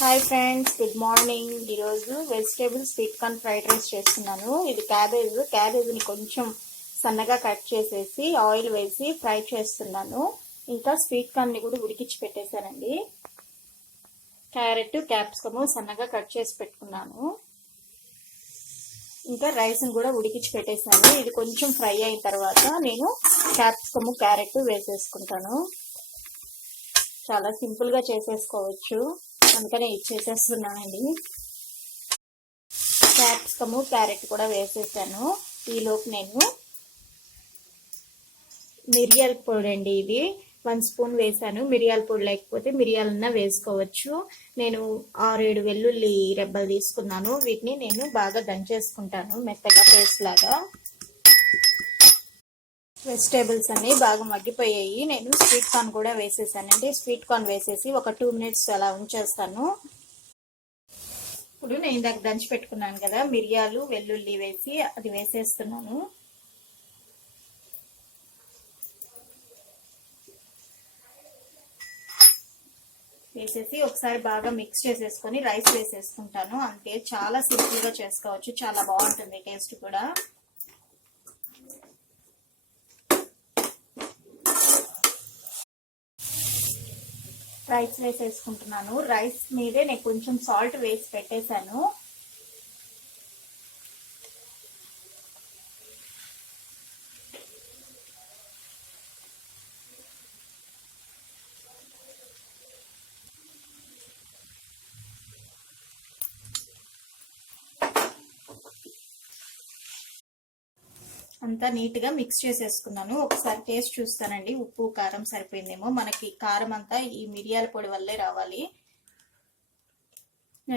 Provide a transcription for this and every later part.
Hi friends, good morning. ఈరోజు vegetable sweet corn fried rice చేస్తున్నాను. ఇది క్యాబేజ్ని కొంచెం సన్నగా కట్ చేసేసి ఆయిల్ వేసి ఫ్రై చేస్తున్నాను. ఇంకా స్వీట్ కార్న్ని కూడా ఉడికించి పెట్టేశానండి. క్యారెట్, క్యాప్సికము సన్నగా కట్ చేసి పెట్టుకున్నాను. ఇంకా రైస్ని కూడా ఉడికించి పెట్టేశాను. ఇది కొంచెం ఫ్రై అయిన తర్వాత నేను క్యాప్సికము, క్యారెట్ వేసేసుకుంటాను. చాలా సింపుల్గా చేసేసుకోవచ్చు, అందుకనే ఇది చేసేస్తున్నానండి. క్యాప్సికము, క్యారెట్ కూడా వేసేసాను. ఈలోపు నేను మిరియాల పొడి అండి, ఇది 1 స్పూన్ వేసాను. మిరియాల పొడి లేకపోతే మిరియాలన్నా వేసుకోవచ్చు. నేను 6-7 వెల్లుల్లి రెబ్బలు తీసుకున్నాను. వీటిని నేను బాగా దంచేసుకుంటాను మెత్తగా పేస్ట్ లాగా. వెజిటేబుల్స్ అన్ని బాగా మగ్గిపోయాయి. నేను స్వీట్ కార్న్ కూడా వేసేసానండి. స్వీట్ కార్న్ వేసేసి ఒక 2 మినిట్స్ అలా ఉంచేస్తాను. ఇప్పుడు నేను ఇందాక దంచి పెట్టుకున్నాను కదా, మిరియాలు, వెల్లుల్లి వేసి అది వేసేస్తున్నాను. వేసేసి ఒకసారి బాగా మిక్స్ చేసేసుకొని రైస్ వేసేసుకుంటాను. అంతే, చాలా సింపుల్గా చేసుకోవచ్చు, చాలా బాగుంటుంది టేస్ట్ కూడా. రైస్ వేసేసుకుంటున్నాను. రైస్ మీదే నేను కొంచెం సాల్ట్ వేసి పెట్టేశాను. అంతా నీట్గా మిక్స్ చేసేసుకున్నాను. ఒకసారి టేస్ట్ చూస్తానండి, ఉప్పు కారం సరిపోయిందేమో. మనకి కారం అంతా ఈ మిరియాల పొడి వల్లే రావాలి.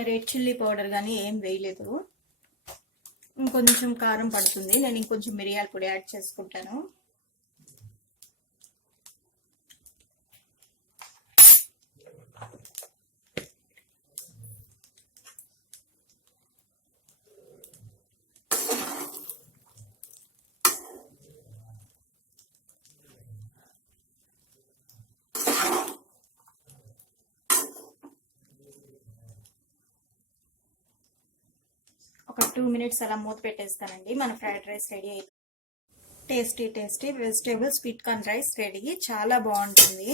రెడ్ చిల్లీ పౌడర్ కానీ ఏం వేయలేదు. ఇంకొంచెం కారం పడుతుంది, నేను ఇంకొంచెం మిరియాల పొడి యాడ్ చేసుకుంటాను. ఒక 2 మినిట్స్ అలా మూత పెట్టేస్తానండి. మన ఫ్రైడ్ రైస్ రెడీ అయిపోయింది. Tasty vegetable sweet corn rice ready. చాలా బాగుంటుంది.